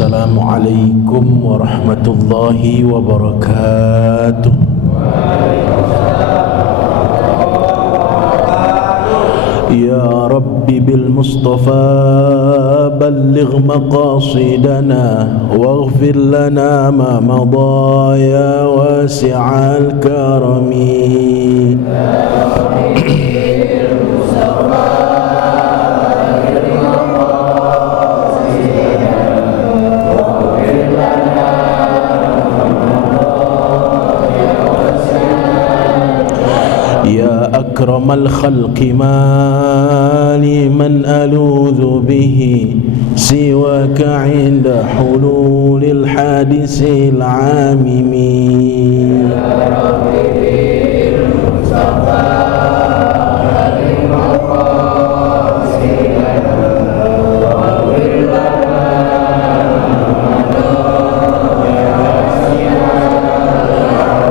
Assalamualaikum warahmatullahi wabarakatuh. Ya Rabbi bil Mustafa balligh maqasidana waghfir lana ma madha ya wasi'al karami. أكرم الخلق ما لمن ألوذ به سواك عند حلول الحادث العامم.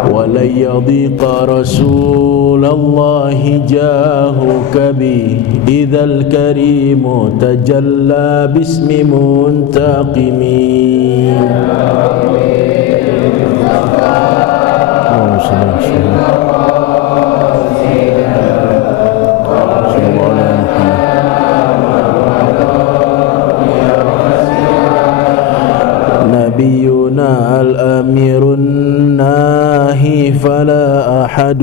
ولن يضيق رسول الله جاهك بي إذا الكريم تجلى باسم منتقم. نبينا الأمير الناهي فلا أحد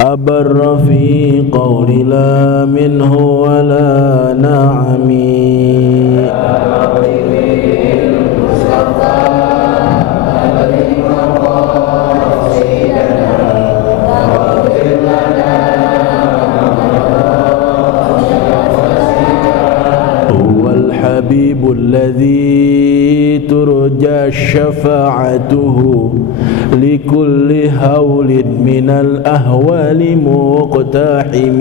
أبر في قول لا منه ولا نعم. هو الحبيب الذي ترجى شفاعته لكل هول من الأهوال مقتحم.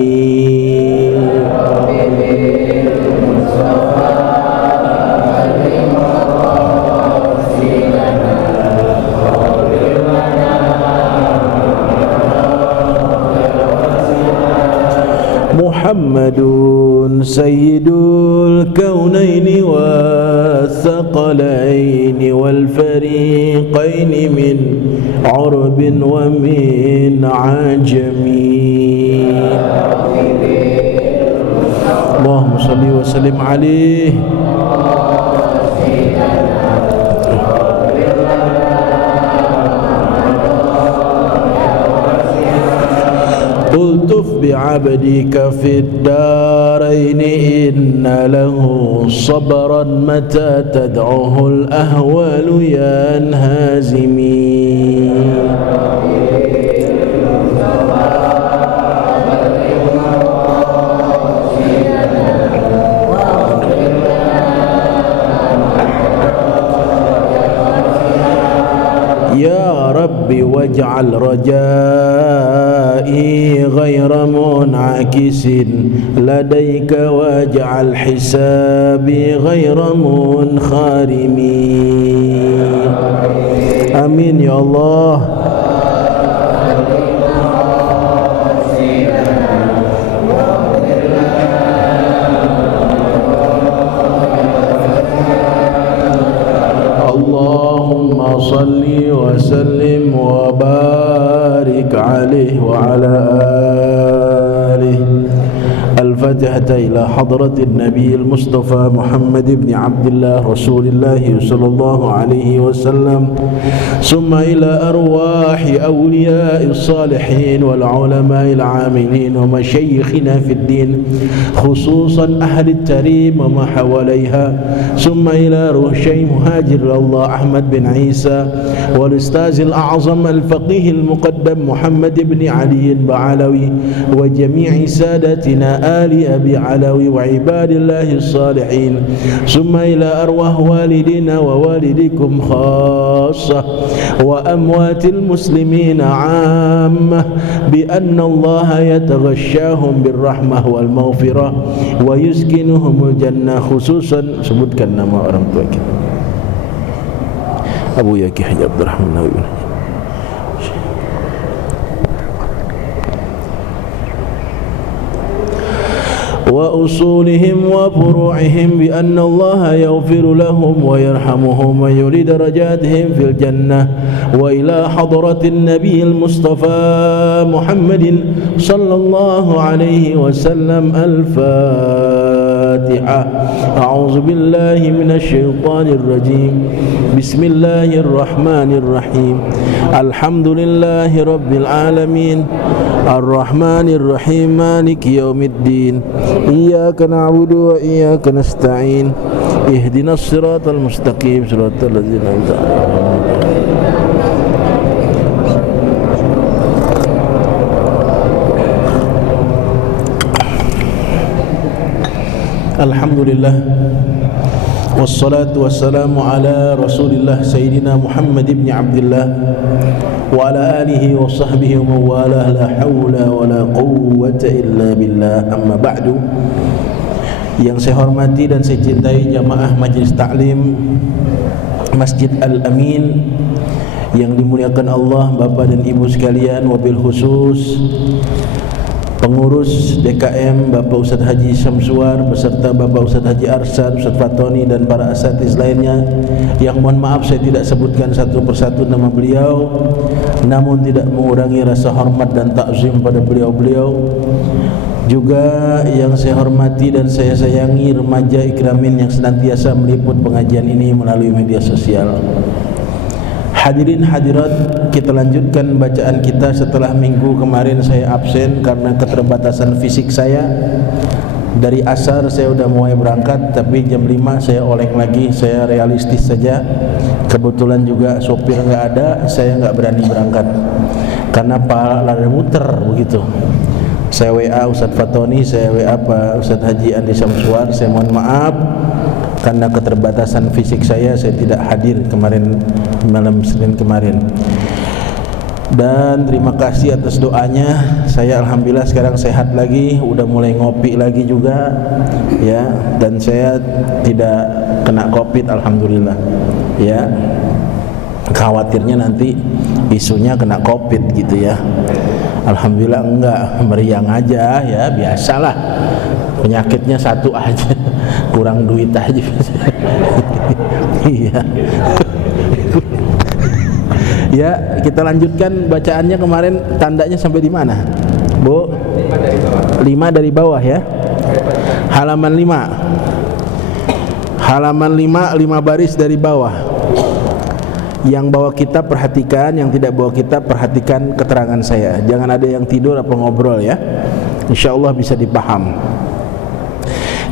محمد سيد الكونين والثقلين والفريقين من عرب ومن عجم. اللهم صل وسلم عليه. الطف بعبدك في الدارين إن له صبرا متى تدعوه الأهوال ينهزمي. يا ربي واجعل رجائي غير منعكس لديك واجعل حسابي غير منخرم. آمين يا الله. اللهم صل وسلم وبارك عليه وعلى آله. الفاتحة إلى حضرة النبي المصطفى محمد بن عبد الله رسول الله صلى الله عليه وسلم، ثم إلى أرواح أولياء الصالحين والعلماء العاملين ومشايخنا في الدين خصوصا أهل التريم وما حواليها، ثم إلى روح شيخ مهاجر الله أحمد بن عيسى والأستاذ الأعظم الفقيه المقدم محمد بن علي بعلوي وجميع سادتنا آل أبي علوي وعباد الله الصالحين، ثم إلى أرواح والدنا ووالدكم خاصة وأموات المسلمين عامة بأن الله يتغشاهم بالرحمة والمغفرة ويسكنهم الجنة. خصوصا sebutkan nama orang tua kita Abu Yaki Haji Abdurrahman Nawawi. وأصولهم وفروعهم بأن الله يغفر لهم ويرحمهم ويعلي درجاتهم في الجنة وإلى حضرة النبي المصطفى محمد صلى الله عليه وسلم. الفاتحة. أعوذ بالله من الشيطان الرجيم. بسم الله الرحمن الرحيم. الحمد لله رب العالمين الرحمن الرحيم مالك يوم الدين إياك نعبد وإياك نستعين اهدنا الصراط المستقيم صراط الذين أنعمت عليهم. Alhamdulillah wassalatu wassalamu ala Rasulillah Sayyidina Muhammad ibn Abdullah wa ala alihi wa sahbihi wa mawalah, la hawla wa la quwwata illa billah. Amma ba'du. Yang saya hormati dan saya cintai jamaah Majelis Ta'lim Masjid Al-Amin yang dimuliakan Allah, Bapak dan Ibu sekalian, wabil khusus pengurus DKM Bapak Ustadz Haji Syamsuar beserta Bapak Ustadz Haji Arsyad, Ustadz Fatoni dan para asatiz lainnya yang mohon maaf saya tidak sebutkan satu persatu nama beliau, namun tidak mengurangi rasa hormat dan takzim pada beliau-beliau. Juga yang saya hormati dan saya sayangi remaja Ikramin yang senantiasa meliput pengajian ini melalui media sosial. Hadirin hadirat, kita lanjutkan bacaan kita setelah minggu kemarin saya absen karena keterbatasan fisik saya. Dari asar saya udah mulai berangkat, tapi jam 5 saya oleng lagi. Saya realistis saja. Kebetulan juga sopir nggak ada, saya nggak berani berangkat karena pala lada muter begitu. Saya WA Ustadz Fatoni, saya WA Pak Ustadz Haji Andi Syamsuar, saya mohon maaf karena keterbatasan fisik saya tidak hadir kemarin malam Senin kemarin. Dan terima kasih atas doanya. Saya alhamdulillah sekarang sehat lagi, udah mulai ngopi lagi juga ya, dan saya tidak kena Covid alhamdulillah ya. Khawatirnya nanti isunya kena Covid gitu ya. Alhamdulillah enggak, meriang aja ya, biasalah. Penyakitnya satu aja, kurang duit aja. Iya. Ya, kita lanjutkan bacaannya kemarin. Tandanya sampai di mana, Bu? 5 dari bawah ya. Halaman 5. Halaman 5 baris dari bawah. Yang bawa kitab perhatikan, yang tidak bawa kitab perhatikan keterangan saya. Jangan ada yang tidur apa ngobrol ya. Insyaallah bisa dipaham.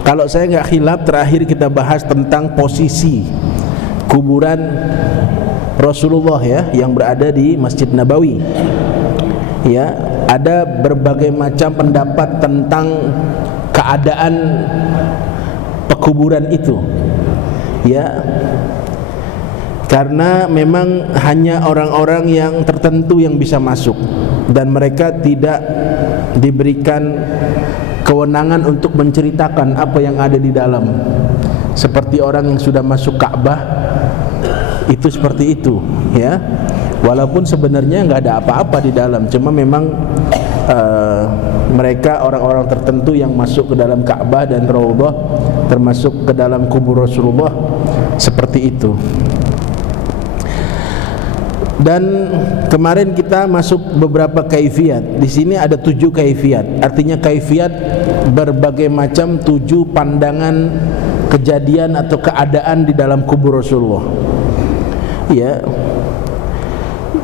Kalau saya nggak khilaf, terakhir kita bahas tentang posisi kuburan Rasulullah ya, yang berada di Masjid Nabawi. Ya, ada berbagai macam pendapat tentang keadaan pekuburan itu. Ya. Karena memang hanya orang-orang yang tertentu yang bisa masuk dan mereka tidak diberikan kewenangan untuk menceritakan apa yang ada di dalam. Seperti orang yang sudah masuk Ka'bah itu seperti itu ya. Walaupun sebenarnya nggak ada apa-apa di dalam, cuma memang mereka orang-orang tertentu yang masuk ke dalam Ka'bah dan Raudhah, termasuk ke dalam kubur Rasulullah, seperti itu. Dan kemarin kita masuk beberapa kaifiat. Di sini ada 7 kaifiat. Artinya kaifiat berbagai macam 7 pandangan kejadian atau keadaan di dalam kubur Rasulullah. Ya.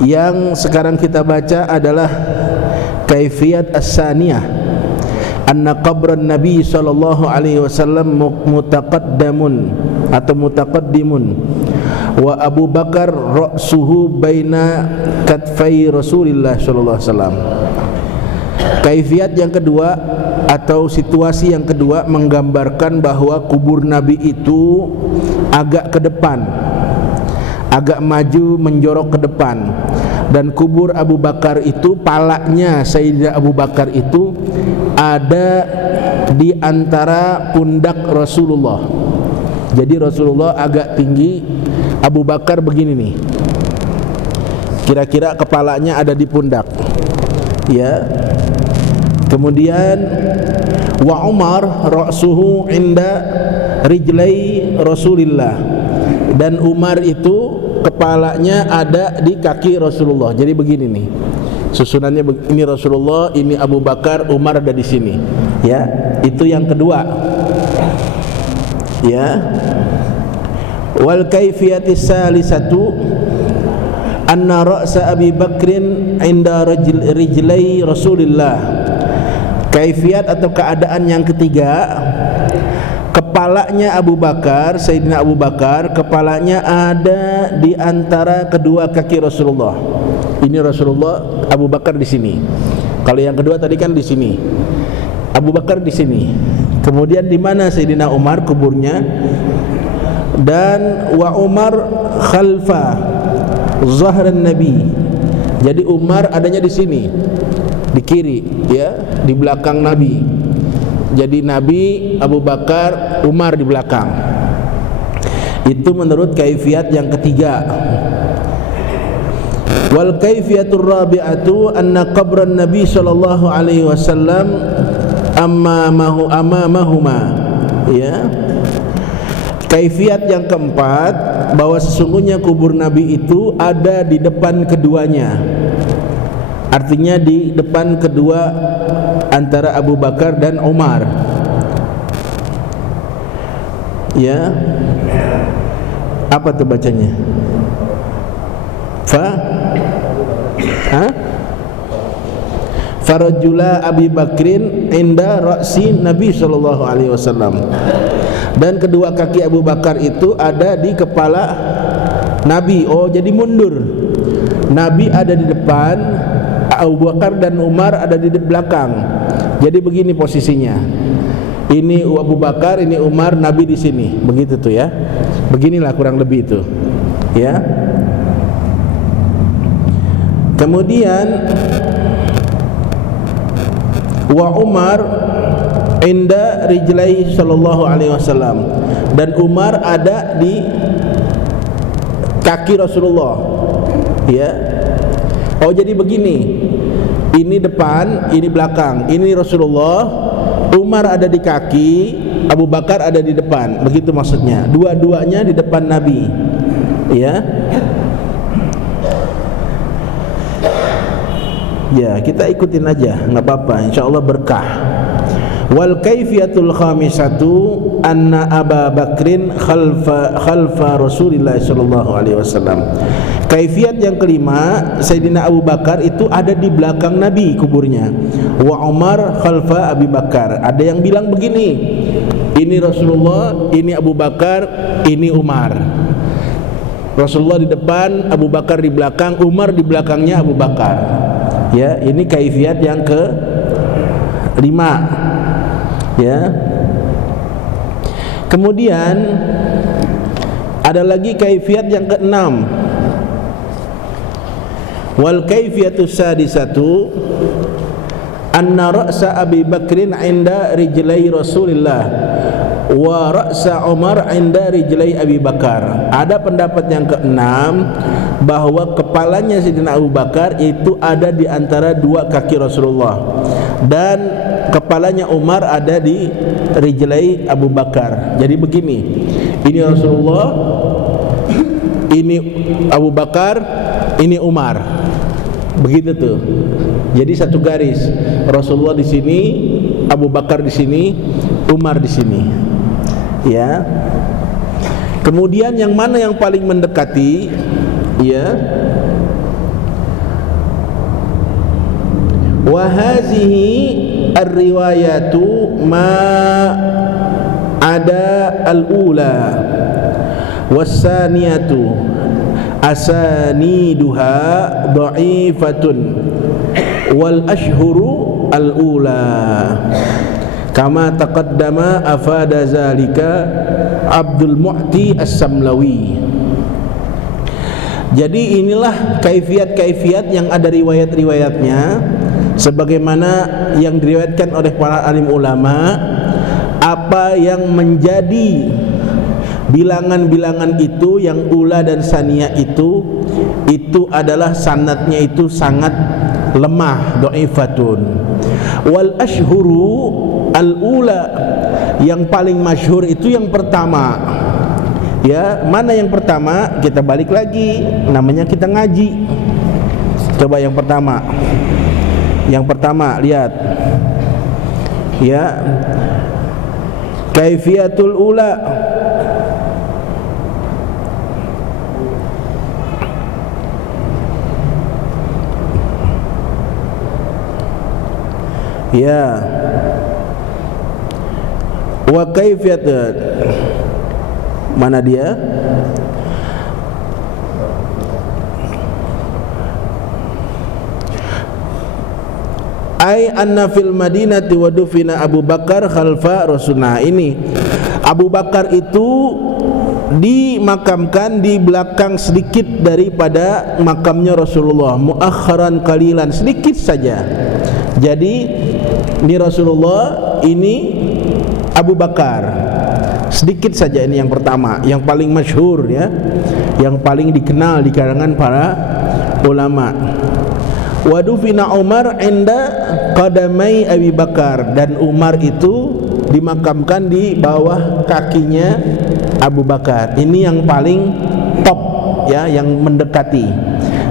Yang sekarang kita baca adalah kaifiyat as-saniyah. Anna qabran Nabi sallallahu alaihi wasallam mutaqaddamun atau mutaqaddimun wa Abu Bakar ra'suhu baina katfai Rasulillah sallallahu alaihi wasallam. Kaifiat yang kedua atau situasi yang kedua menggambarkan bahwa kubur Nabi itu agak ke depan, agak maju menjorok ke depan, dan kubur Abu Bakar itu palanya Sayyidina Abu Bakar itu ada di antara pundak Rasulullah. Jadi Rasulullah agak tinggi, Abu Bakar begini nih, kira-kira kepalanya ada di pundak ya. Kemudian wa Umar ra'suhu inda rijlai Rasulillah, dan Umar itu kepalanya ada di kaki Rasulullah. Jadi begini nih susunannya, ini Rasulullah, ini Abu Bakar, Umar ada di sini. Ya, itu yang kedua. Ya. Wal kaifiyatis salisatu anna ra'sa Abi Bakrin inda rijlai Rasulillah. Kaifiat atau keadaan yang ketiga, kepalanya Abu Bakar, Sayyidina Abu Bakar, kepalanya ada di antara kedua kaki Rasulullah. Ini Rasulullah, Abu Bakar di sini. Kalau yang kedua tadi kan di sini, Abu Bakar di sini. Kemudian di mana Sayyidina Umar kuburnya? Dan wa Umar khalfa zahran Nabi. Jadi Umar adanya di sini, di kiri, ya, di belakang Nabi. Jadi Nabi, Abu Bakar, Umar di belakang. Itu menurut kaifiat yang ketiga. Wal kaifiatur rabi'atu anna qabran Nabi sallallahu alaihi wasallam amamahuma. Ya. Kaifiat yang keempat, bahwa sesungguhnya kubur Nabi itu ada di depan keduanya. Artinya di depan kedua antara Abu Bakar dan Umar. Ya. Apa tuh bacanya? Farajula Abi Bakrin inda ra'si Nabi sallallahu alaihi wasallam. Dan kedua kaki Abu Bakar itu ada di kepala Nabi. Oh, jadi mundur. Nabi ada di depan, Abu Bakar dan Umar ada di belakang. Jadi begini posisinya. Ini Abu Bakar, ini Umar, Nabi di sini. Begitu tuh ya. Beginilah kurang lebih itu. Ya. Kemudian wa Umar inda rijlai sallallahu alaihi wasallam, dan Umar ada di kaki Rasulullah. Ya. Oh, jadi begini. Ini depan, ini belakang. Ini Rasulullah, Umar ada di kaki, Abu Bakar ada di depan. Begitu maksudnya. Dua-duanya di depan Nabi. Ya. Ya, kita ikutin aja, enggak apa-apa, insyaallah berkah. Wal kaifiyatul khamisatu anna Abu Bakrin khalfa Rasulillah sallallahu alaihi wasallam. Kaifiat yang kelima, Sayyidina Abu Bakar itu ada di belakang Nabi kuburnya. Wa Umar khalfa Abi Bakar. Ada yang bilang begini, ini Rasulullah, ini Abu Bakar, ini Umar. Rasulullah di depan, Abu Bakar di belakang, Umar di belakangnya Abu Bakar. Ya, ini kaifiat yang ke-5. Ya. Kemudian ada lagi kaifiat yang ke-6. Wal kaifiatus sadisatu anna ra'sa Abi Bakrin 'inda rijlai Rasulillah wa ra'sa Umar 'inda rijlai Abi Bakar. Ada pendapat yang ke-6 bahwa kepalanya Sayyidina Abu Bakar itu ada di antara dua kaki Rasulullah, dan kepalanya Umar ada di rijlai Abu Bakar. Jadi begini, ini Rasulullah, ini Abu Bakar, ini Umar. Begitu tuh. Jadi satu garis. Rasulullah di sini, Abu Bakar di sini, Umar di sini. Ya. Kemudian yang mana yang paling mendekati? Ya. Wa hazihi ar-riwayatu ma ada al-ula was-saniyatu asaniduha dha'ifatun wal ashhuru al-ula kama taqaddama afada zalika Abdul Mu'ti As-Samlawi. Jadi inilah kaifiat-kaifiat yang ada riwayat-riwayatnya sebagaimana yang diriwayatkan oleh para alim ulama. Apa yang menjadi bilangan-bilangan itu, yang ula dan saniyah itu adalah sanadnya itu sangat lemah, dhaifatun. Wal ashhuru al-ula, yang paling masyhur itu yang pertama. Ya, mana yang pertama? Kita balik lagi, namanya kita ngaji. Coba yang pertama. Yang pertama, lihat. Ya. Kaifiyatul ula. Ya. Wa kaifiyat, mana dia? Ai anna fil madinati wa dufina Abu Bakar khalfa Rasulullah. Ini Abu Bakar itu dimakamkan di belakang sedikit daripada makamnya Rasulullah, muakharan qalilan, sedikit saja. Jadi ini Rasulullah, ini Abu Bakar, sedikit saja. Ini yang pertama, yang paling masyhur, ya, yang paling dikenal di kalangan para ulama. Wadufina Umar inda qadamai Abi Bakar, dan Umar itu dimakamkan di bawah kakinya Abu Bakar. Ini yang paling top, ya, yang mendekati.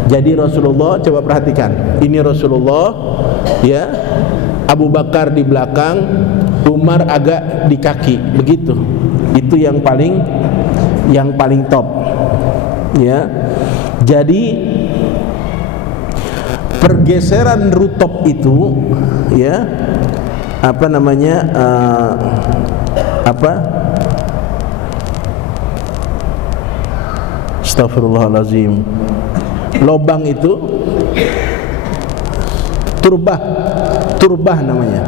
Jadi Rasulullah, coba perhatikan, ini Rasulullah, ya, Abu Bakar di belakang, Umar agak di kaki, begitu. Itu yang paling top, ya. Jadi pergeseran rutop itu, ya, apa namanya, Astagfirullahalazim, lobang itu turbah namanya.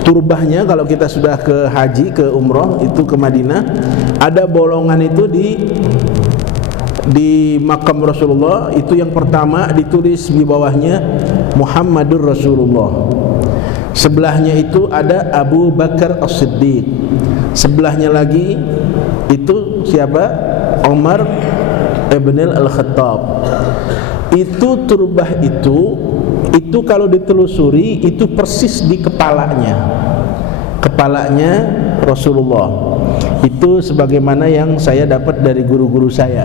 Turbahnya kalau kita sudah ke haji, ke umroh, itu ke Madinah, ada bolongan itu di makam Rasulullah. Itu yang pertama ditulis di bawahnya Muhammadur Rasulullah. Sebelahnya itu ada Abu Bakar As-Siddiq. Sebelahnya lagi itu siapa? Umar ibn al-Khattab. Itu turbah itu kalau ditelusuri itu persis di kepalanya Rasulullah. Itu sebagaimana yang saya dapat dari guru-guru saya.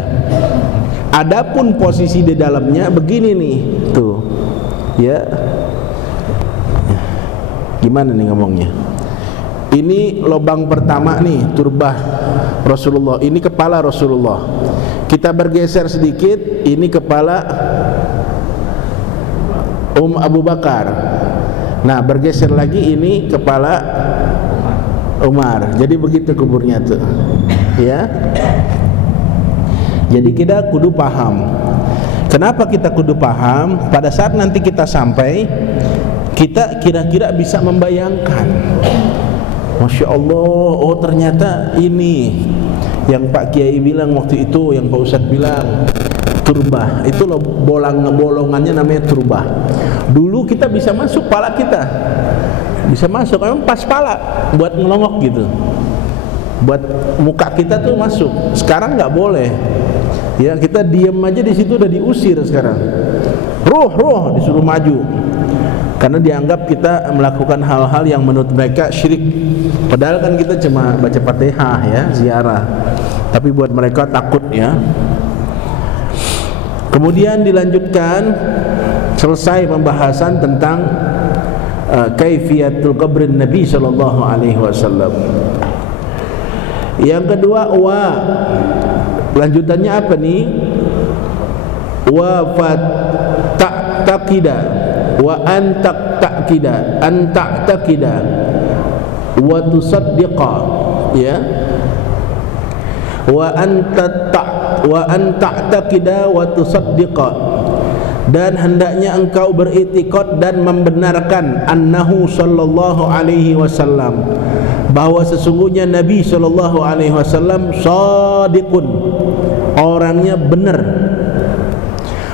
Adapun posisi di dalamnya begini nih, tuh, ya. Gimana nih ngomongnya? Ini lubang pertama nih, turbah Rasulullah. Ini kepala Rasulullah. Kita bergeser sedikit, ini kepala Abu Bakar. Nah, bergeser lagi, ini kepala Umar. Jadi begitu kuburnya tuh, ya. Jadi kita kudu paham. Kenapa kita kudu paham? Pada saat nanti kita sampai, kita kira-kira bisa membayangkan, Masya Allah, oh ternyata ini yang Pak Kiai bilang waktu itu, yang Pak Ustadz bilang, turbah. Itu loh, bolongannya namanya turbah. Dulu kita bisa masuk, pala kita bisa masuk, emang pas pala buat ngelongok gitu, buat muka kita tuh masuk. Sekarang nggak boleh, ya, kita diam aja di situ udah diusir sekarang. Roh disuruh maju, karena dianggap kita melakukan hal-hal yang menurut mereka syirik. Padahal kan kita cuma baca Fatihah, ya, ziarah, tapi buat mereka takut, ya. Kemudian dilanjutkan, selesai pembahasan tentang kaifiyatul qabrin Nabi sallallahu alaihi wasallam. Yang kedua, lanjutannya apa nih? Wa fataqida wa antaqtaqida wa tusaddiqa, ya. Wa antaqtaqida wa tusaddiqa, dan hendaknya engkau beritikad dan membenarkan annahu sallallahu alaihi wasallam, bahwa sesungguhnya Nabi sallallahu alaihi wasallam shadiqun, orangnya benar,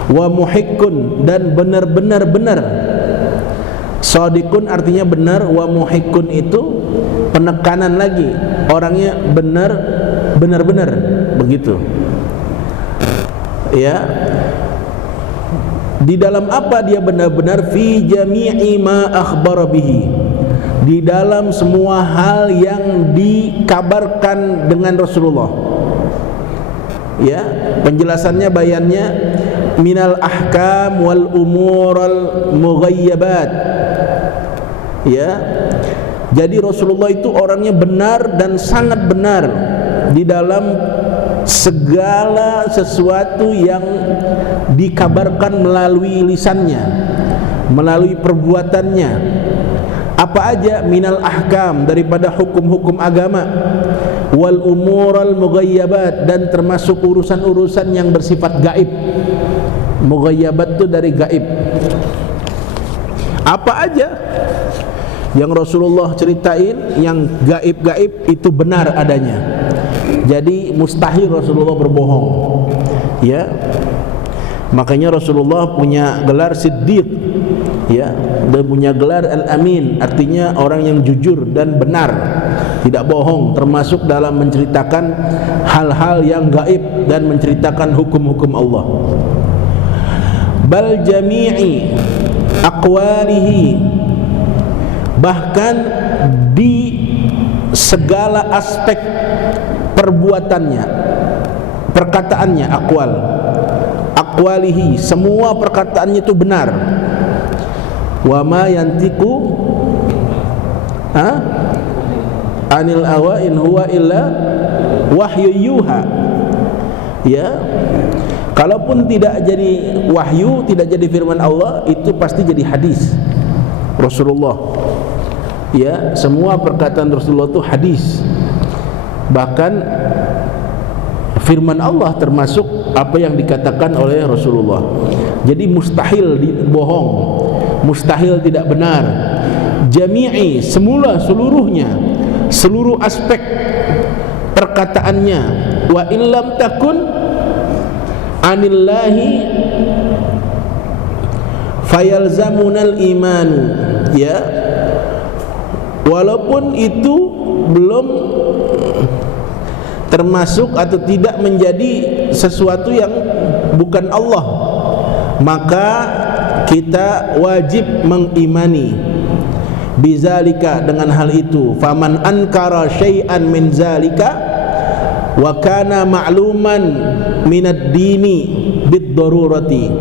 wa muhiqqun, dan benar-benar benar. Shadiqun artinya benar, wa muhiqqun itu penekanan lagi, orangnya benar-benar begitu, ya. Di dalam apa dia benar-benar? Fi jami'i ma akhbara bihi, di dalam semua hal yang dikabarkan dengan Rasulullah. Ya, penjelasannya, bayannya, minal ahkam wal umural mughayyabat. Ya, jadi Rasulullah itu orangnya benar dan sangat benar di dalam segala sesuatu yang dikabarkan melalui lisannya, melalui perbuatannya. Apa aja? Minal ahkam, daripada hukum-hukum agama, wal umural mughayyabat, dan termasuk urusan-urusan yang bersifat gaib. Mughayyabat itu dari gaib. Apa aja yang Rasulullah ceritain yang gaib-gaib itu benar adanya. Jadi mustahil Rasulullah berbohong. Ya, makanya Rasulullah punya gelar Siddiq. Ya, dia punya gelar Al-Amin, artinya orang yang jujur dan benar, tidak bohong, termasuk dalam menceritakan hal-hal yang gaib dan menceritakan hukum-hukum Allah. Bal jami'i aqwalihi, bahkan di segala aspek perbuatannya, perkataannya, aqwalihi, semua perkataannya itu benar. Wa ma yantiqu anil hawa in huwa illa wahyu yuha. Ya, kalaupun tidak jadi wahyu, tidak jadi firman Allah, itu pasti jadi hadis Rasulullah. Ya, semua perkataan Rasulullah itu hadis. Bahkan firman Allah termasuk apa yang dikatakan oleh Rasulullah. Jadi mustahil bohong, mustahil tidak benar. Jami'i, semula, seluruhnya, seluruh aspek perkataannya. Wa illam takun anillahi fayalzamunal imanu. Ya, walaupun itu belum termasuk atau tidak menjadi sesuatu yang bukan Allah, maka kita wajib mengimani bizalika, dengan hal itu. Faman ankara syai'an min zalika wa kana ma'luman minad dini bid-darurati.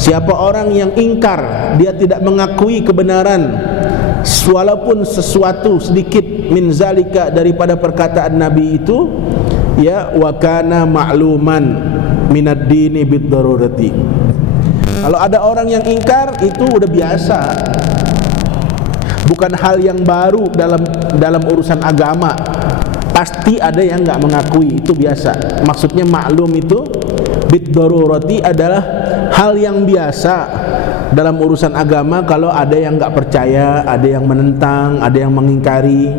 Siapa orang yang ingkar, dia tidak mengakui kebenaran walaupun sesuatu sedikit min zalika daripada perkataan Nabi itu, ya, wa kana ma'luman minad dini bid-darurati. Kalau ada orang yang ingkar, itu udah biasa, bukan hal yang baru dalam urusan agama. Pasti ada yang nggak mengakui, itu biasa. Maksudnya maklum itu bid-darurati adalah hal yang biasa dalam urusan agama. Kalau ada yang nggak percaya, ada yang menentang, ada yang mengingkari,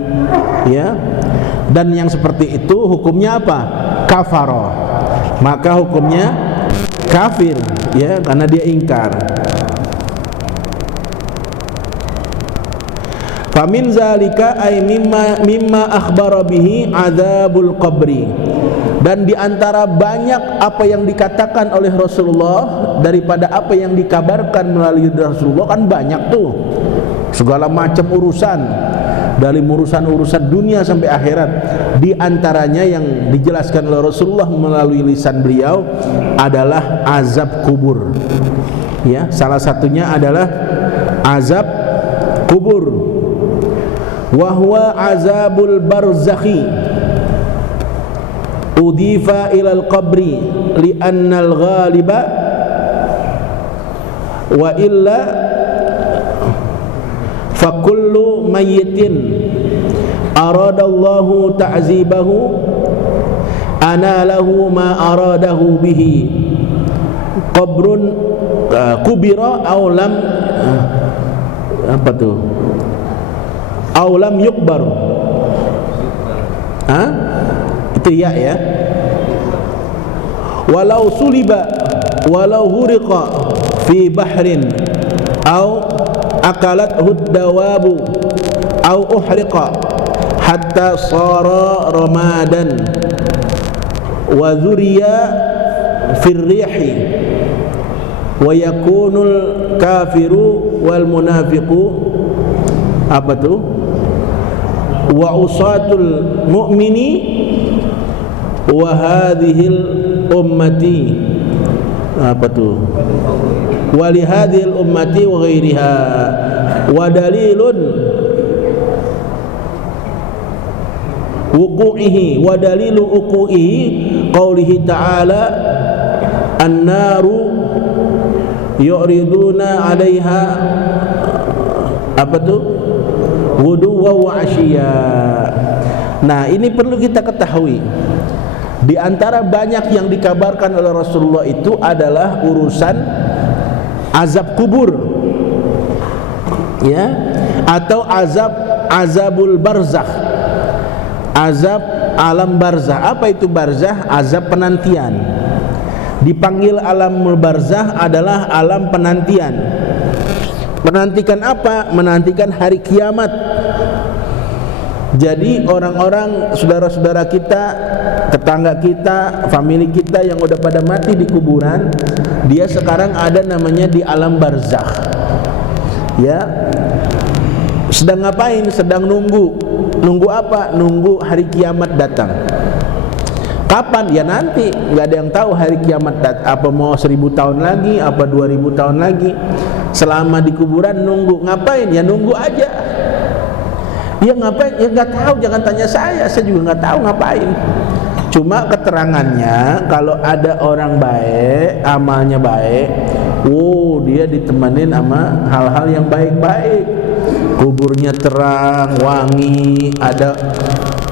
ya, dan yang seperti itu hukumnya apa? Kafaro, maka hukumnya kafir, ya, karena dia ingkar. Famin zalika ay mimma akhbara bihi adzabul qabri, dan diantara banyak apa yang dikatakan oleh Rasulullah daripada apa yang dikabarkan melalui Rasulullah, kan banyak tuh, segala macam urusan, dari urusan dunia sampai akhirat. Di antaranya yang dijelaskan oleh Rasulullah melalui lisan beliau adalah azab kubur. Ya, salah satunya adalah azab kubur. Wa huwa azabul barzakhi udifa ilal qabri li'annal ghaliba wa illa fa kullu mayyitin aradallahu ta'zibahu anallahu ma aradahu bihi qabrun kubira aw lam apa tuh aw lam yukbar. Itu ya. Walau suliba walau huriqa fi bahrin aw akalathu dawabu aw uhriqa hatta sara ramadan wa zuriya fir rihi wa yakunul kafiru wal munafiqu apa tuh wa usatul mu'mini wa hadhil ummati, apa tuh, wa li hadhil ummati wa ghairiha, wa dalilun wuqu'ihi, wa dalilu wuqu'ihi qaulihi ta'ala an-naru yu'riduna 'alaiha, apa tuh, wuduwa wa asyiya. Nah, ini perlu kita ketahui. Di antara banyak yang dikabarkan oleh Rasulullah itu adalah urusan azab kubur, ya, atau azabul barzakh, azab alam barzah. Apa itu barzah? Azab penantian. Dipanggil alamul barzah adalah alam penantian. Menantikan apa? Menantikan hari kiamat. Jadi orang-orang, saudara-saudara kita, tetangga kita, famili kita yang udah pada mati di kuburan, dia sekarang ada namanya di alam barzakh. Ya. Sedang ngapain? Sedang nunggu. Nunggu apa? Nunggu hari kiamat datang. Kapan? Ya nanti, nggak ada yang tahu hari kiamat apa mau 1000 tahun lagi, apa 2000 tahun lagi. Selama di kuburan nunggu. Ngapain? Ya nunggu aja. Ya ngapain? Ya nggak tahu, jangan tanya saya juga nggak tahu ngapain. Cuma keterangannya kalau ada orang baik, amalnya baik, dia ditemenin sama hal-hal yang baik-baik. Kuburnya terang, wangi, ada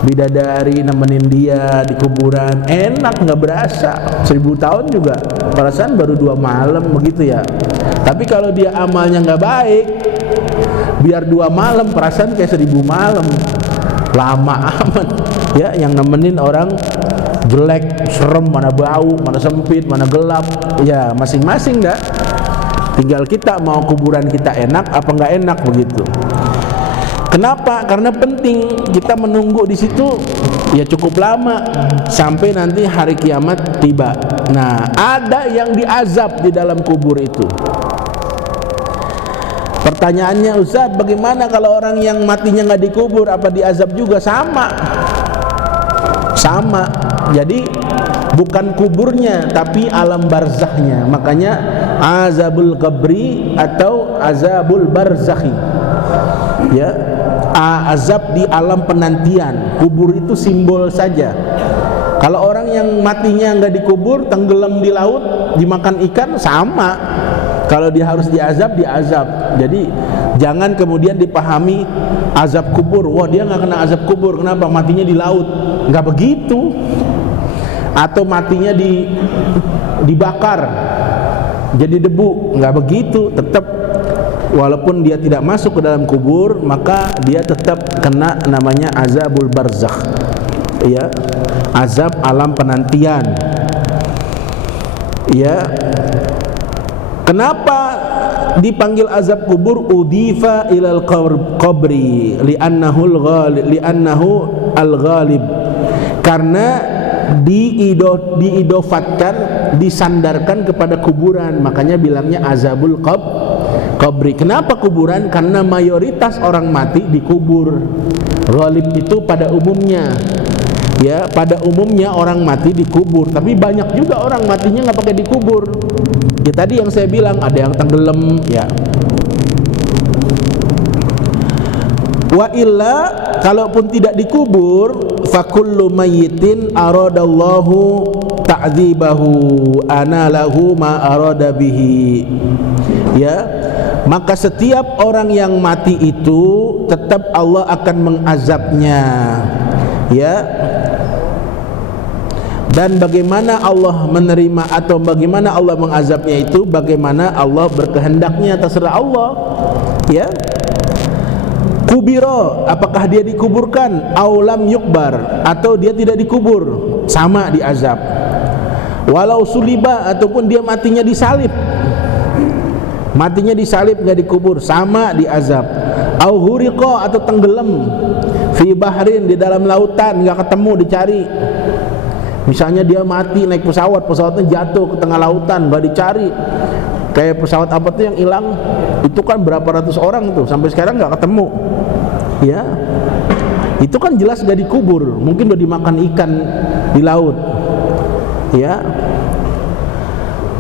bidadari nemenin dia di kuburan, enak, nggak berasa. 1000 tahun juga perasaan baru 2 malam begitu ya. Tapi kalau dia amalnya nggak baik, biar 2 malam perasaan kayak 1000 malam, lama amat ya. Yang nemenin orang jelek, serem, mana bau, mana sempit, mana gelap, ya masing-masing dah. Tinggal kita mau kuburan kita enak apa nggak enak begitu. Kenapa? Karena penting kita menunggu di situ ya cukup lama sampai nanti hari kiamat tiba. Nah, ada yang diazab di dalam kubur itu. Pertanyaannya, Ustaz, bagaimana kalau orang yang matinya nggak dikubur, apa diazab juga? Sama. Jadi bukan kuburnya tapi alam barzahnya. Makanya azabul qabri atau azabul barzakhi. Ya, azab di alam penantian. Kubur itu simbol saja. Kalau orang yang matinya nggak dikubur, tenggelam di laut, dimakan ikan, sama. Kalau dia harus diazab, diazab. Jadi jangan kemudian dipahami azab kubur, wah dia nggak kena azab kubur, kenapa? Matinya di laut. Nggak begitu. Atau matinya dibakar jadi debu, nggak begitu. Tetap walaupun dia tidak masuk ke dalam kubur, maka dia tetap kena namanya azabul barzakh, ya, azab alam penantian. Ya, kenapa dipanggil azab kubur? Udifa ilal qabri li'annahu al-ghalib, karena diidofatkan, disandarkan kepada kuburan, makanya bilangnya azabul qabri. Kenapa kuburan? Karena mayoritas orang mati dikubur. Ghalib itu pada umumnya, ya, pada umumnya orang mati dikubur, tapi banyak juga orang matinya nggak pakai dikubur. Ya tadi yang saya bilang, ada yang tenggelam, ya. Wa illa, kalaupun tidak dikubur, fakullu mayyitin aradallahu ta'dzibahu anallahu ma arada bihi. Ya, maka setiap orang yang mati itu tetap Allah akan mengazabnya. Ya. Dan bagaimana Allah menerima atau bagaimana Allah mengazabnya itu bagaimana Allah berkehendaknya, terserah Allah. Ya. Kubiro, apakah dia dikuburkan? Aulam yukbar, atau dia tidak dikubur, sama diazab. Walau suliba, ataupun dia matinya disalib, matinya disalib nggak dikubur, sama diazab. Au huriqo, atau tenggelam fi bahrin, di dalam lautan, nggak ketemu, dicari. Misalnya dia mati naik pesawat, pesawatnya jatuh ke tengah lautan, nggak dicari. Kayak pesawat apa tuh yang hilang? Itu kan berapa ratus orang tuh, sampai sekarang nggak ketemu. Ya, itu kan jelas gak dikubur, mungkin udah dimakan ikan di laut, ya.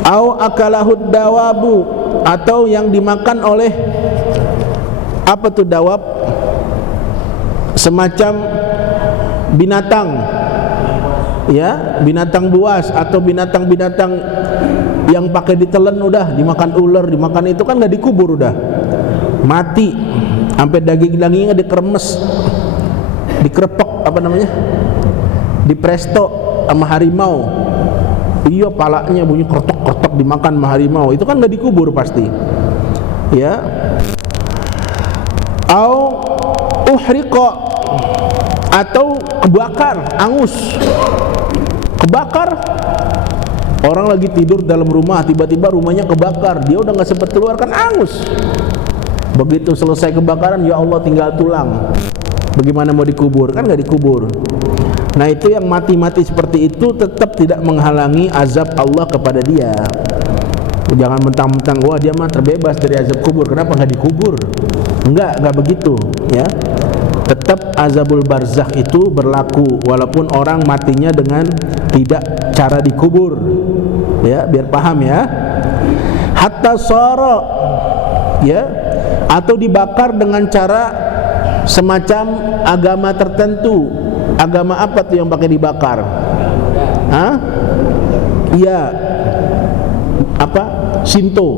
Au akalahud dawabu, atau yang dimakan oleh apa tuh dawab, semacam binatang, ya, binatang buas atau binatang-binatang yang pakai ditelan, udah dimakan ular, dimakan, itu kan gak dikubur, udah mati sampai daging-dagingnya dikeremes, dikrepek, apa namanya, dipresto sama harimau. Iya, palanya bunyi krotok-krotok dimakan sama harimau, itu kan gak dikubur pasti, ya. Au uhriqa, atau kebakar, angus, kebakar. Orang lagi tidur dalam rumah, tiba-tiba rumahnya kebakar, dia udah gak sempat keluar, kan angus. Begitu selesai kebakaran, ya Allah tinggal tulang, bagaimana mau dikubur? Kan gak dikubur. Nah, itu yang mati-mati seperti itu tetap tidak menghalangi azab Allah kepada dia. Jangan mentang-mentang wah dia mah terbebas dari azab kubur, kenapa gak dikubur? Enggak begitu, ya. Tetap azabul barzakh itu berlaku walaupun orang matinya dengan tidak cara dikubur, ya, biar paham, ya. Hatta sara, ya, atau dibakar dengan cara semacam agama tertentu. Agama apa tuh yang pakai dibakar? Hah? Iya. Apa? Shinto,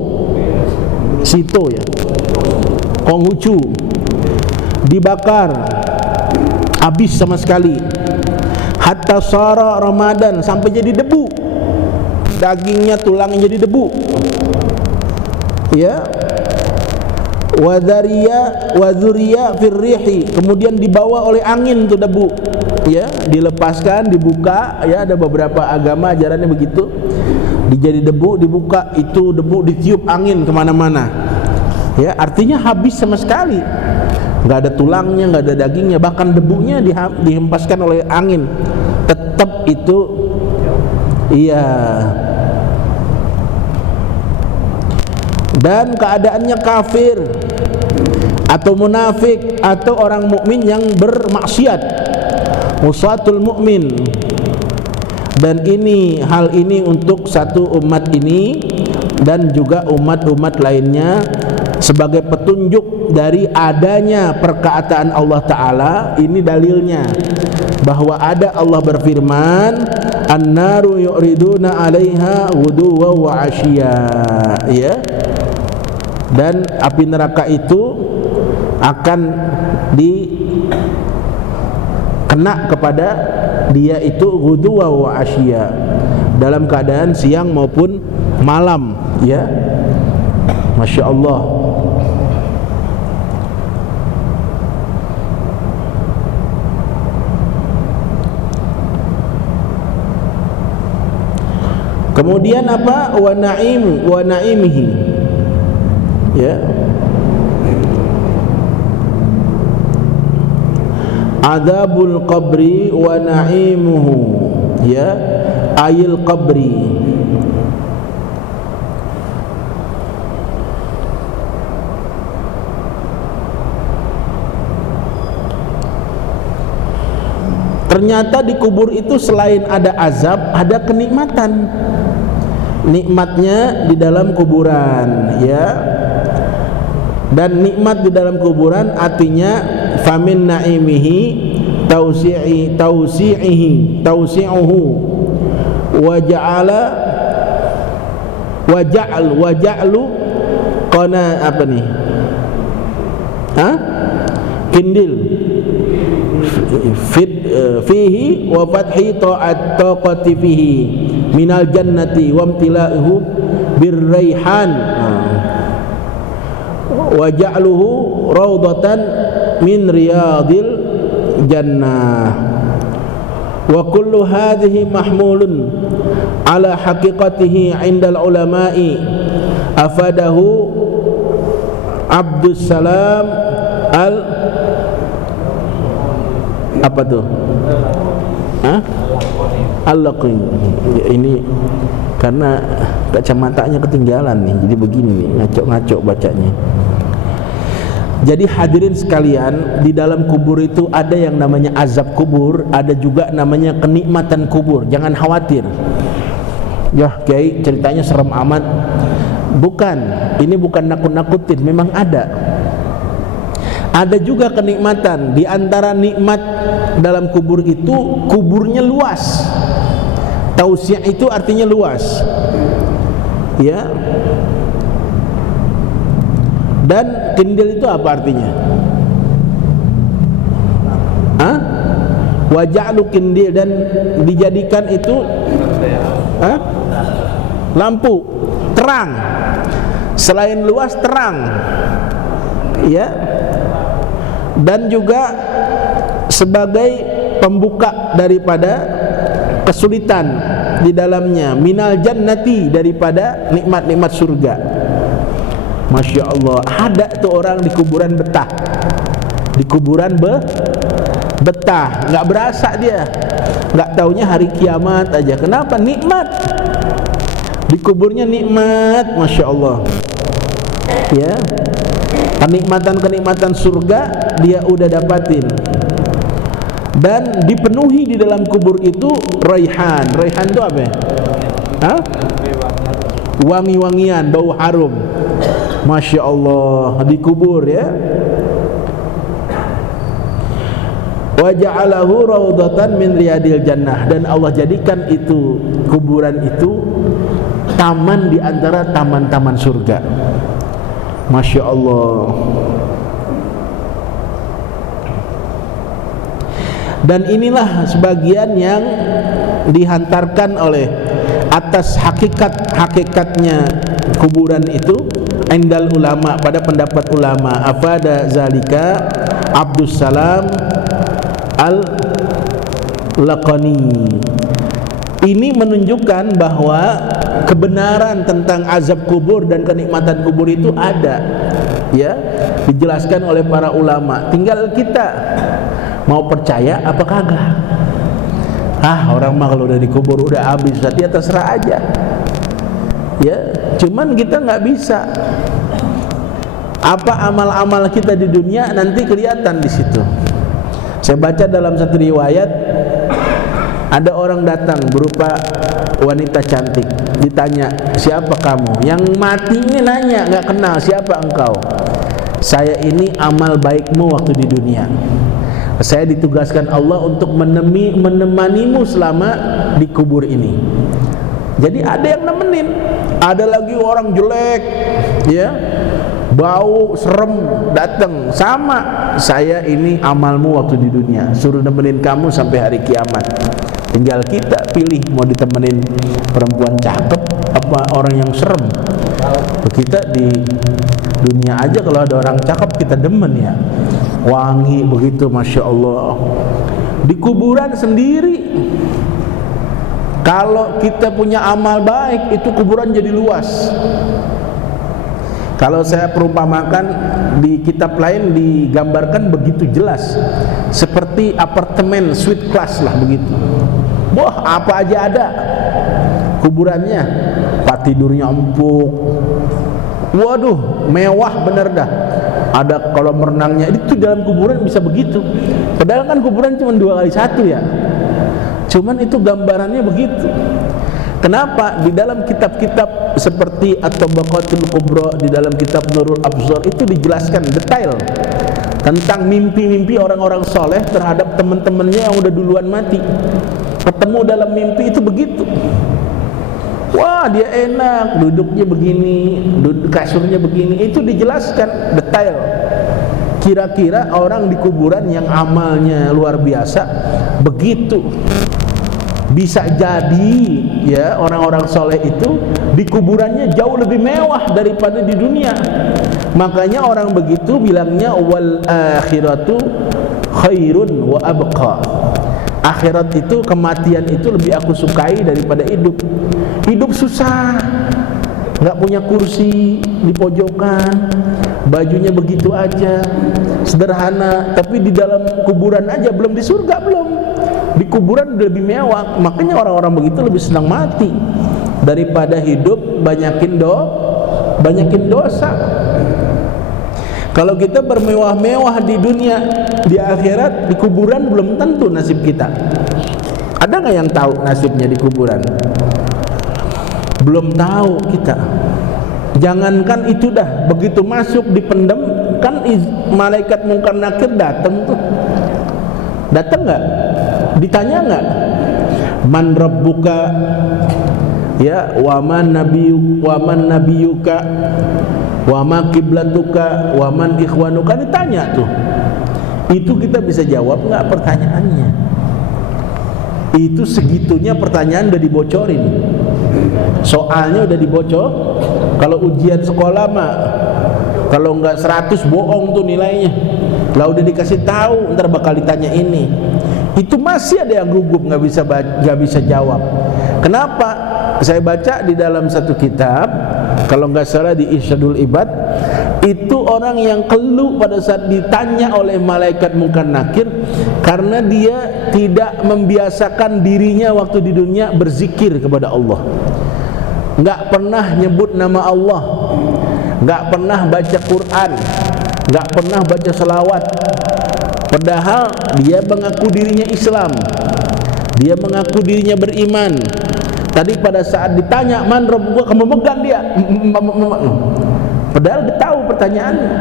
ya. Konghucu. Dibakar habis sama sekali. Hatta sara Ramadan, sampai jadi debu. Dagingnya, tulangnya jadi debu. Ya. Wadhuriya firrihi, kemudian dibawa oleh angin tuh debu, ya, dilepaskan, dibuka, ya, ada beberapa agama ajarannya begitu. Dijadi debu, dibuka, itu debu ditiup angin kemana-mana, ya, artinya habis sama sekali, nggak ada tulangnya, nggak ada dagingnya, bahkan debunya dihempaskan oleh angin, tetap itu, iya. Dan keadaannya kafir atau munafik atau orang mukmin yang bermaksiat, musatul mukmin. Dan hal ini untuk satu umat ini dan juga umat-umat lainnya sebagai petunjuk dari adanya perkataan Allah Ta'ala. Ini dalilnya bahwa ada Allah berfirman, an-naru yu'riduna 'alaiha ghuduwan wa 'ashiyya, ya. Dan api neraka itu akan dikena kepada dia itu ghuduwan wa 'ashiyya, dalam keadaan siang maupun malam, ya. Masya Allah. Kemudian apa? Wa na'imihi, ya. Adzabul qabri wa na'imuhu, ya, ayil qabri. Ternyata di kubur itu selain ada azab, ada kenikmatan. Nikmatnya di dalam kuburan, ya. Dan nikmat di dalam kuburan artinya famin naimihi tausi'uhu wa ja'lu qana, apa nih? Kindil fihi wa fathi taqati fihi minal jannati wa imtila'uhu birraihan wa ja'luhu raudatan min riyadil jannah. Wa kullu hadhihi mahmulun ala haqiqatihi 'indal ulama'i afadahu Abdus Salam apa tuh? Al-Laqi. Ini karena kacamatanya ketinggalan nih, jadi begini nih, ngaco-ngaco bacanya. Jadi hadirin sekalian, di dalam kubur itu ada yang namanya azab kubur, ada juga namanya kenikmatan kubur. Jangan khawatir. Ya, Kiai ceritanya serem amat. Bukan, ini bukan nakut-nakutin, memang ada. Ada juga kenikmatan. Di antara nikmat dalam kubur itu, kuburnya luas. Tausiah itu artinya luas. Ya. Dan kindil itu apa artinya? Hah? Waja'lu kindil, dan dijadikan itu lampu terang. Selain luas, terang. Ya. Dan juga sebagai pembuka daripada kesulitan di dalamnya, minal jannati, daripada nikmat-nikmat surga. Masya Allah, ada tuh orang di kuburan betah. Di kuburan betah, nggak berasa dia, nggak taunya hari kiamat aja. Kenapa? Nikmat. Di kuburnya nikmat, Masya Allah. Ya, kenikmatan-kenikmatan surga dia udah dapatin. Dan dipenuhi di dalam kubur itu raihan. Raihan itu apa ya? Hah? Wangi-wangian, bau harum. Masya Allah, di kubur ya. Wa ja'alahu raudatan min riyadil jannah, dan Allah jadikan itu kuburan itu taman di antara taman-taman surga. Masya Allah. Dan inilah sebagian yang dihantarkan oleh atas hakikatnya kuburan itu indal ulama, pada pendapat ulama. Afada zalika Abdus Salam Al-Laqani. Ini menunjukkan bahwa kebenaran tentang azab kubur dan kenikmatan kubur itu ada, ya, dijelaskan oleh para ulama. Tinggal kita mau percaya apa kagak. Orang mah kalau udah dikubur udah habis, dia terserah aja. Ya, cuman kita nggak bisa. Apa amal-amal kita di dunia nanti kelihatan di situ. Saya baca dalam satu riwayat, ada orang datang berupa wanita cantik, ditanya, siapa kamu? Yang mati ini nanya, nggak kenal, siapa engkau? Saya ini amal baikmu waktu di dunia. Saya ditugaskan Allah untuk menemanimu selama di kubur ini. Jadi ada yang nemenin. Ada lagi orang jelek, ya, bau serem, datang, sama, saya ini amalmu waktu di dunia, suruh nemenin kamu sampai hari kiamat. Tinggal kita pilih mau ditemenin perempuan cakep apa orang yang serem. Kita di dunia aja kalau ada orang cakep kita demen, ya, wangi begitu, Masya Allah. Di kuburan sendiri, kalau kita punya amal baik, itu kuburan jadi luas. Kalau saya perumpamakan, di kitab lain digambarkan begitu jelas, seperti apartemen suite class lah begitu. Wah, apa aja ada kuburannya. Tempat tidurnya empuk, waduh, mewah bener dah. Ada kolam renangnya. Itu dalam kuburan bisa begitu. Padahal kan kuburan cuma 2x1 ya. Cuman itu gambarannya begitu. Kenapa? Di dalam kitab-kitab seperti At-Tabaqatul Kubra, di dalam kitab Nurul Absar itu dijelaskan detail tentang mimpi-mimpi orang-orang soleh terhadap teman-temannya yang udah duluan mati. Ketemu dalam mimpi itu begitu. Wah, dia enak, duduknya begini, kasurnya begini. Itu dijelaskan detail. Kira-kira orang di kuburan yang amalnya luar biasa begitu. Bisa jadi, ya, orang-orang soleh itu di kuburannya jauh lebih mewah daripada di dunia. Makanya orang begitu bilangnya wal akhiratu khairun wa abqa. Akhirat itu, kematian itu lebih aku sukai daripada hidup. Hidup susah, nggak punya kursi, di pojokan, bajunya begitu aja, sederhana. Tapi di dalam kuburan aja, belum di surga belum, di kuburan udah lebih mewah. Makanya orang-orang begitu lebih senang mati daripada hidup banyakin dosa. Kalau kita bermewah-mewah di dunia, di akhirat, di kuburan belum tentu nasib kita. Ada nggak yang tahu nasibnya di kuburan? Belum tahu kita. Jangankan itu dah, begitu masuk dipendam, kan malaikat Munkar Nakir datang tuh. Datang nggak? Ditanya nggak? Man rabbuka? Ya, waman nabiyuka, wama kiblatuka, waman ikhwanuka, ditanya tuh. Itu kita bisa jawab nggak pertanyaannya? Itu segitunya pertanyaan udah dibocorin, soalnya udah dibocor. Kalau ujian sekolah mah kalau nggak 100 bohong tuh nilainya. Lah udah dikasih tahu, ntar bakal ditanya ini. Itu masih ada yang gugup, nggak bisa jawab. Kenapa? Saya baca di dalam satu kitab, kalau nggak salah di Irsyadul Ibad, itu orang yang keluh pada saat ditanya oleh malaikat Munkar Nakir karena dia tidak membiasakan dirinya waktu di dunia berzikir kepada Allah. Nggak pernah nyebut nama Allah, nggak pernah baca Quran, nggak pernah baca selawat. Padahal dia mengaku dirinya Islam, dia mengaku dirinya beriman. Tadi pada saat ditanya man rabbuka, kamu megang dia. Padahal dia tahu pertanyaannya.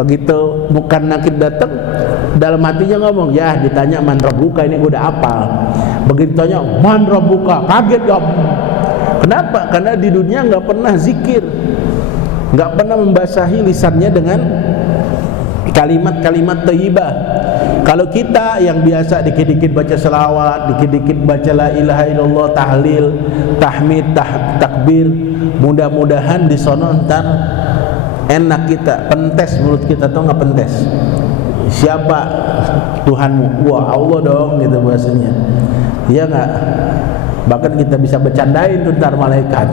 Begitu Munkar Nakir datang, dalam hatinya ngomong, ya ditanya man rabbuka, ini gue udah hafal. Begitu tanya man rabbuka, kaget gak? Kenapa? Karena di dunia nggak pernah zikir, nggak pernah membasahi lisannya dengan kalimat-kalimat thayyibah. Kalau kita yang biasa dikit-dikit baca selawat, dikit-dikit baca la ilaha illallah, tahlil, tahmid, takbir, mudah-mudahan di sono ntar enak kita, pentes mulut kita, tau nggak pentes? Siapa Tuhanmu? Wah, Allah dong, gitu bahasanya. Iya nggak? Bahkan kita bisa bercandain tuh ntar malaikat.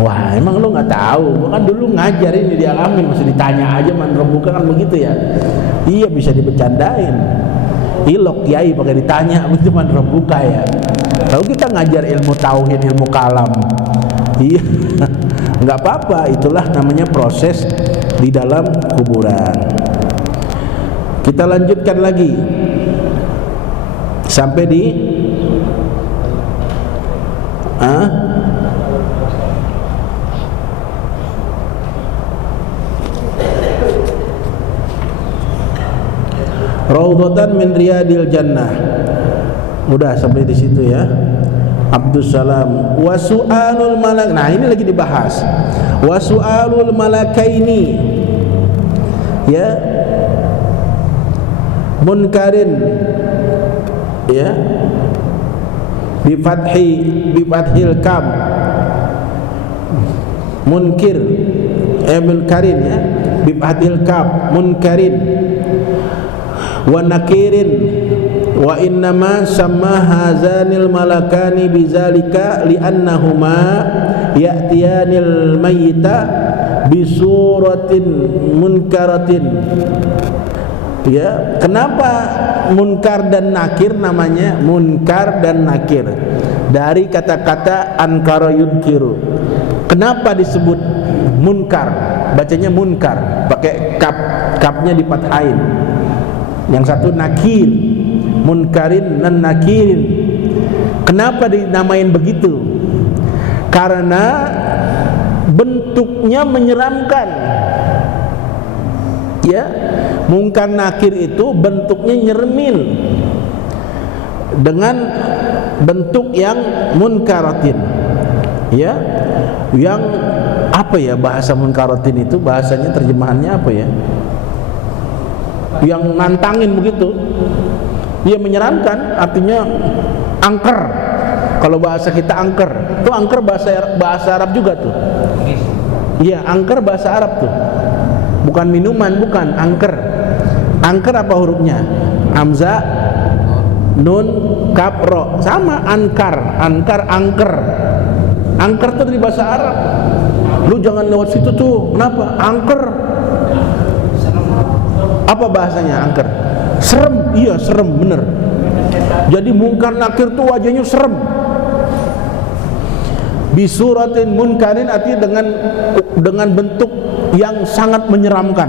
Wah, emang lu nggak tahu? Gua kan dulu ngajar ini dialamin, masih ditanya aja man rabbuka, kan begitu ya. Iya, bisa dibercandain. Ilok kiai pakai ditanya itu man rabbuka ya. Lalu kita ngajar ilmu tauhid, ilmu kalam. Iya. Nggak apa-apa, itulah namanya proses di dalam kuburan. Kita lanjutkan lagi sampai di Raudhatan min riyadil jannah. Udah sampai di situ ya. Abdus Salam. Wa su'alul malak. Nah, ini lagi dibahas. Wa su'alul malakaini. Ya. Munkarin. Ya. Bi fathil kam. Munkir. Munkarin ya. Bi fathil kam. Munkarin. Wa nakirin. Wa innama sama hazanil malakani bizalika li'annahuma ya'tiyanil mayyita bisuratin munkaratin. Ya, kenapa munkar dan nakir namanya munkar dan nakir? Dari kata-kata ankara yunkiru. Kenapa disebut munkar? Bacanya munkar, pakai kapnya dipathain. Yang satu nakir, munkarin dan nakirin. Kenapa dinamain begitu? Karena bentuknya menyeramkan. Ya, munkar nakir itu bentuknya nyeremin dengan bentuk yang munkaratin. Ya, yang apa ya bahasa munkaratin itu, bahasanya terjemahannya apa ya? Yang nantangin begitu. Dia menyeramkan, artinya angker. Kalau bahasa kita angker, itu angker bahasa Arab juga tuh. Iya, angker bahasa Arab tuh. Bukan minuman, bukan angker. Angker apa hurufnya? Hamzah, nun, kaf, ro. Sama ankar, angker. Angker tuh dari bahasa Arab. Lu jangan lewat situ tuh. Kenapa? Angker. Apa bahasanya angker? Serem. Iya, serem, bener. Jadi munkar nakir tuh wajahnya serem. Bisuratin munkarin, artinya dengan bentuk yang sangat menyeramkan.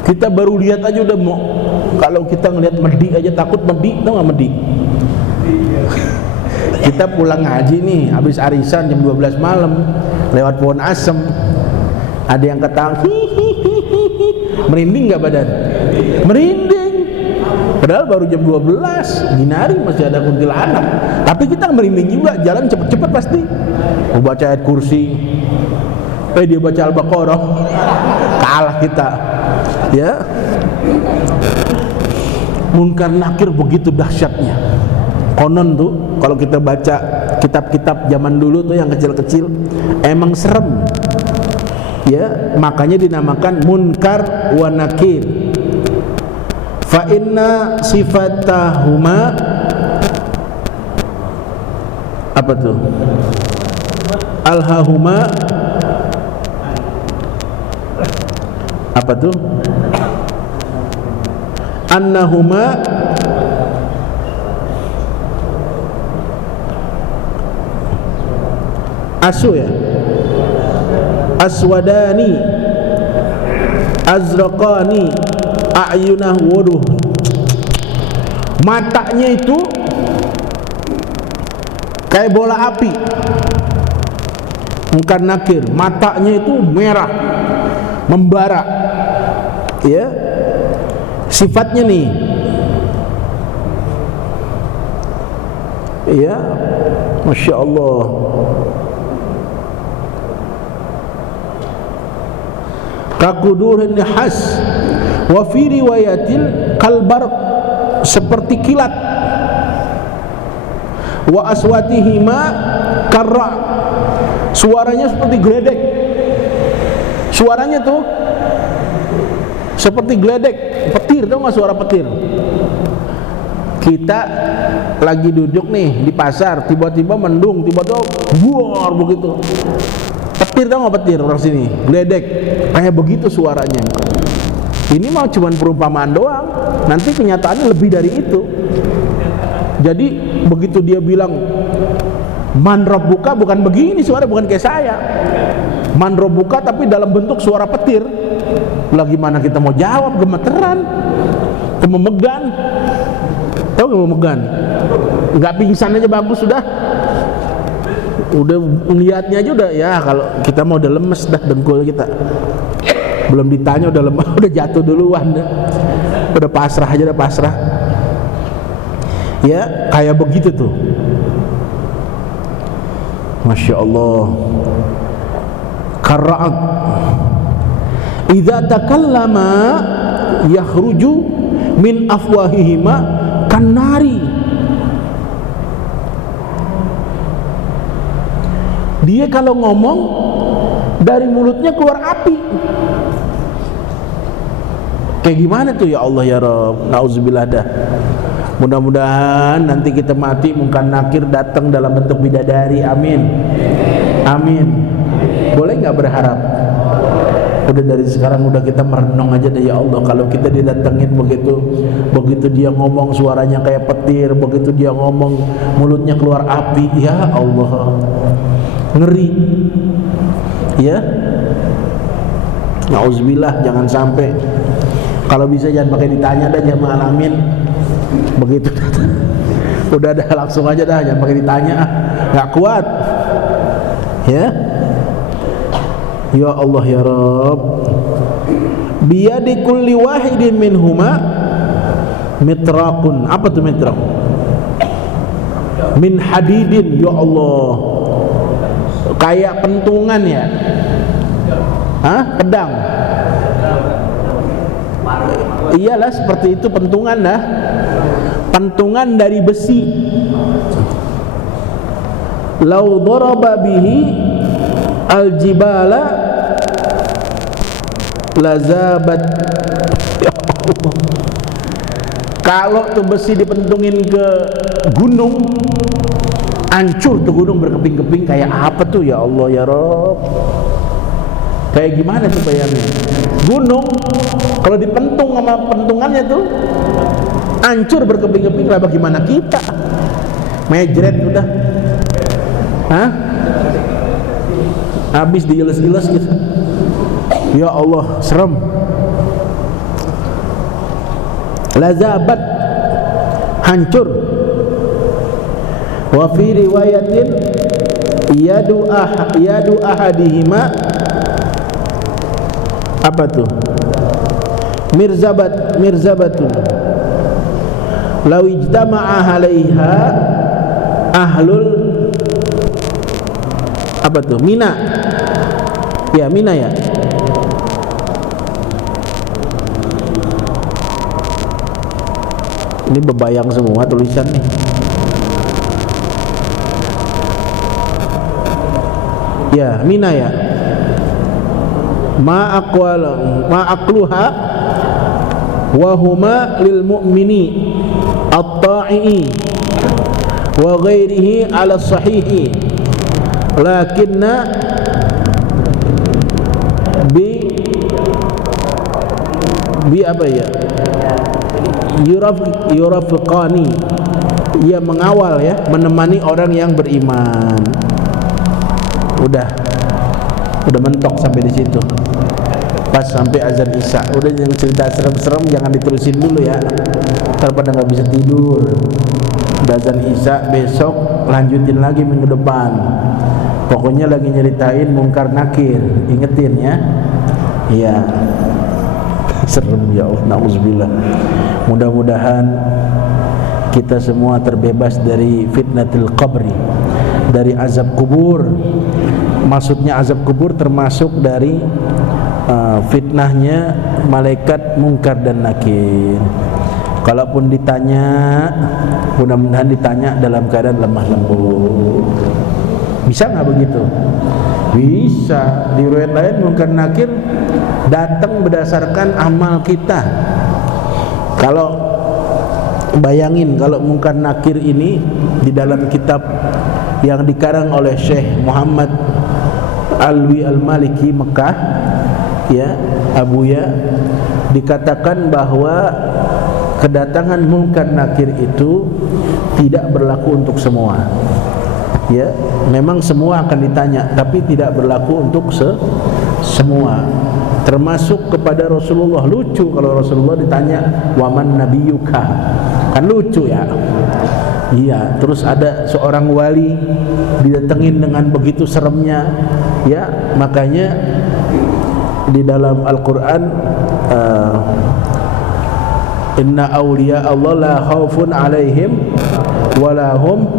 Kita baru lihat aja udah mau, kalau kita ngelihat medi aja takut. Medi, tau gak medi? Kita pulang ngaji nih, habis arisan jam 12 malam, lewat pohon asem, ada yang ketawa, merinding gak badan? Merinding. Padahal baru jam 12, ginari masih ada kuntilanak, tapi kita merinding juga, jalan cepet-cepet pasti. Mau baca ayat kursi, dia baca Al-Baqarah, kalah kita. Ya, munkar nakir begitu dahsyatnya. Konon tuh kalau kita baca kitab-kitab zaman dulu tuh yang kecil-kecil emang serem. Ya, makanya dinamakan munkar wa nakir. Fa inna sifatahuma, apa tuh? Alhahuma, apa tuh? Annahuma asu ya, aswadani, azraqani, a'yunah, waduh, matanya itu kayak bola api. Munkar nakir, matanya itu merah, membara. Ya, sifatnya nih, ya, Masya Allah. Kakudurin nihas, wa fi riwayatil kalbar, seperti kilat. Wa aswatihima karra, suaranya seperti geledek. Suaranya tuh seperti geledek, petir, tau gak suara petir? Kita lagi duduk nih di pasar, tiba-tiba mendung, tiba-tiba buar begitu. Petir, tau gak petir orang sini? Geledek, kayak begitu suaranya. Ini mah cuma perumpamaan doang, nanti kenyataannya lebih dari itu. Jadi begitu dia bilang man rabbuka, bukan begini suara, bukan kayak saya. Man rabbuka tapi dalam bentuk suara petir. Lah gimana kita mau jawab, gemeteran, kememegan. Tahu kememegan? Enggak pingsan aja bagus sudah. Udah lihatnya aja udah, ya kalau kita mau udah lemes dah dengkul kita. Belum ditanya udah lemes, udah jatuh duluan dah. Udah pasrah aja, udah pasrah. Ya, kayak begitu tuh. Masya Allah. Kara'at idza takallama yakhruju min afwahihima kannari. Dia kalau ngomong dari mulutnya keluar api. Kayak gimana tuh ya Allah ya Rabb? Nauzubillah dah. Mudah-mudahan nanti kita mati munkar nakir datang dalam bentuk bidadari. Amin. Amin. Boleh nggak berharap? Udah dari sekarang udah kita merenung aja deh, ya Allah, kalau kita didatengin begitu dia ngomong suaranya kayak petir, begitu dia ngomong mulutnya keluar api, ya Allah, ngeri. Ya, nauzubillah, jangan sampai. Kalau bisa jangan pakai ditanya dah, jangan ngalamin begitu. Udah dah, langsung aja dah, jangan pakai ditanya, nggak kuat. Ya, ya Allah ya Rabb, biyadi kulli wahidin minhuma mitraqun. Apa tuh mitraq? Min hadidin, ya Allah, kayak pentungan ya. Hah? Pedang. Iyalah seperti itu pentungan dah. Pentungan dari besi. Lau daraba bihi al-jibala lazabat. Ya Allah. Kalau tuh besi dipentungin ke gunung, hancur tuh gunung berkeping-keping. Kayak apa tuh ya Allah ya Rabb? Kayak gimana tuh bayangin? Gunung kalau dipentung sama pentungannya tuh hancur berkeping-keping. Lah bagaimana kita? Mejret udah. Hah? Habis diiles-iles gitu. Ya Allah, serem. lazabat, hancur. Wa fi riwayatin yadu ahadihima, apa tuh? Mirzabatun law ijtama'a 'alaiha ahlul, apa tuh? Mina. Ya, Mina ya. Ini bebayang semua tulisan nih. Ya, Mina ya. Ma aqluha wa huma lil mu'mini at-ta'i wa ghairihi 'ala sahihi lakinna bi apa ya, yurafiqani, ia mengawal ya, menemani orang yang beriman. Udah mentok sampai di situ. Pas sampai azan Isya, udah yang cerita serem-serem jangan diterusin dulu ya, ntar pada nggak bisa tidur. Udah azan Isya, besok lanjutin lagi minggu depan. Pokoknya lagi nyeritain Munkar Nakir, ingetin ya. Iya. Serem ya Allah, na'udzubillah. Mudah-mudahan kita semua terbebas dari fitnatil qabri, dari azab kubur. Maksudnya azab kubur termasuk dari fitnahnya malaikat Munkar dan Nakir. Kalaupun ditanya, mudah-mudahan ditanya dalam keadaan lemah lembut. Bisa nggak begitu? Bisa. Di riwayat lain Munkar Nakir datang berdasarkan amal kita. Kalau bayangin kalau Munkar Nakir ini di dalam kitab yang dikarang oleh Syekh Muhammad Alwi Al-Maliki Mekah ya, Abuya, dikatakan bahwa kedatangan Munkar Nakir itu tidak berlaku untuk semua. Ya, memang semua akan ditanya, tapi tidak berlaku untuk semua. Termasuk kepada Rasulullah. Lucu kalau Rasulullah ditanya waman nabiyuka, kan lucu ya. Iya, terus ada seorang wali didatengin dengan begitu seremnya, ya. Makanya di dalam Al-Quran inna awliya Allah la khaufun alaihim walahum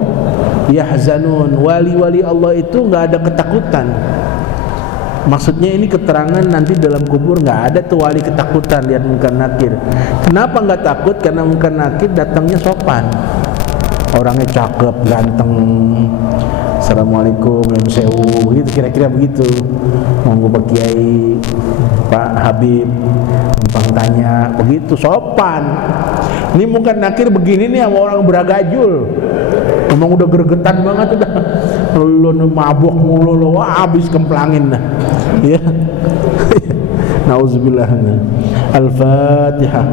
yahzanun. Wali-wali Allah itu nggak ada ketakutan. Maksudnya ini keterangan nanti dalam kubur nggak ada tuh wali ketakutan lihat Munkar Nakir. Kenapa nggak takut? Karena Munkar Nakir datangnya sopan, orangnya cakep, ganteng. Assalamualaikum, Lam Sewu, gitu kira-kira begitu. Monggo Pak Kiai, Pak Habib, numpang tanya, begitu sopan. Ini Munkar Nakir begini nih sama orang beragajul. Emang udah gregetan banget udah. Lu mabuk mulu lu, wah habis kemplangin dah. Ya. Nauzubillah. Al-Fatihah.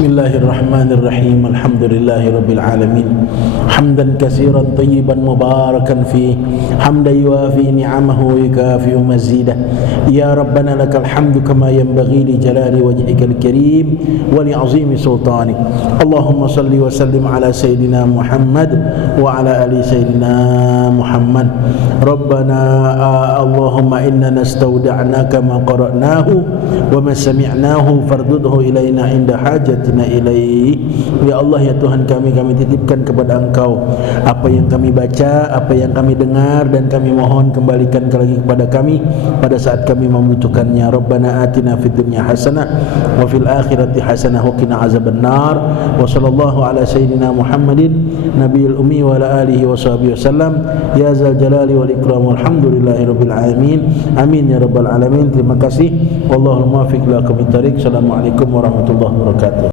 Bismillahirrahmanirrahim. Alhamdulillahi rabbil alamin. Hamdan katsiran tayyiban mubarakan fi, hamdan yuafi ni'amahu wa yukafi mazidah. Ya Rabbana lakal hamdu kama yanbaghi li jalali wajhikal karim wa li 'azimi sultanik. Allahumma salli wa sallim ala sayyidina Muhammad wa ala ali sayyidina Muhammad. Rabbana Allahumma inna nastawda'naka ma qara'nahu wa ma sami'nahu fardudhu ilaina inda hajatina ilaih. Ya Allah, ya Tuhan kami titipkan kepada Engkau apa yang kami baca, apa yang kami dengar, dan kami mohon kembalikan lagi kepada kami pada saat kami membutuhkannya. Rabbana atina fid dunya hasanah wa fil akhirati hasanah wa qina azabannar. Wa sallallahu ala sayyidina Muhammadin nabiyil ummi wa ala alihi wa sahbihi wasallam. Ya zal jalali wal ikram, walhamdulillahi rabbil alamin. Amin ya rabbal alamin. Terima kasih. Wallahul muwaffiq ila aqwamit thariq. Assalamualaikum warahmatullahi wabarakatuh.